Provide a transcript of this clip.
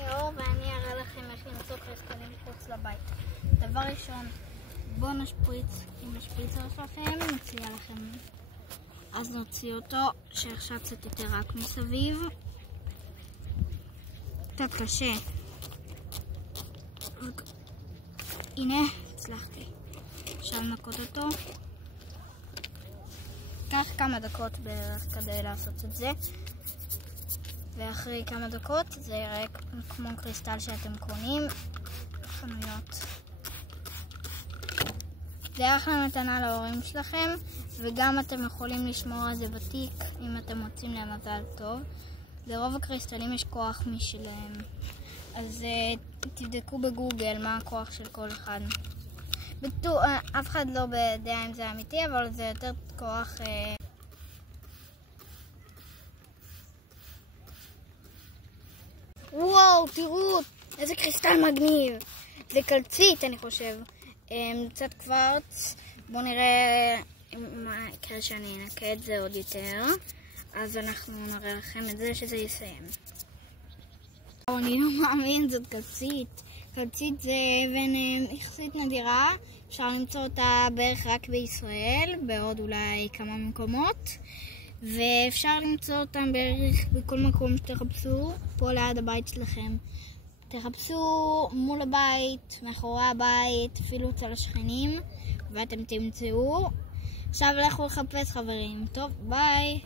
אני אור ואני אראה לכם איך למצוא קריסטלים מחוץ לבית. דבר ראשון, בואו נשפריץ עם השפריצר שלכם, נציע לכם. אז נוציא אותו, שעכשיו קצת יותר רק מסביב. קצת קשה. הנה, הצלחתי. עכשיו נקוד אותו. קח כמה דקות בערך כדי לעשות את זה. ואחרי כמה דקות זה יראה כמו קריסטל שאתם קונים בחנויות. זה אחלה מתנה להורים שלכם, וגם אתם יכולים לשמור על זה בתיק אם אתם רוצים למזל טוב. לרוב הקריסטלים יש כוח משלהם, אז תבדקו בגוגל מה הכוח של כל אחד. אף אחד לא יודע אם זה אמיתי, אבל זה יותר כוח. וואו, תראו איזה קריסטל מגניב. זה קלצית, אני חושב. קצת קוורץ. בואו נראה מה יקרה שאני אנקה את זה עוד יותר. אז אנחנו נראה לכם את זה שזה יסיים. אני לא מאמין, זאת קלצית. קלצית זה אבן יחסית נדירה. אפשר למצוא אותה בערך רק בישראל, בעוד אולי כמה מקומות. ואפשר למצוא אותם בערך בכל מקום שתחפשו, פה ליד הבית שלכם. תחפשו מול הבית, מאחורי הבית, אפילו אצל השכנים, ואתם תמצאו. עכשיו לכו לחפש חברים. טוב, ביי.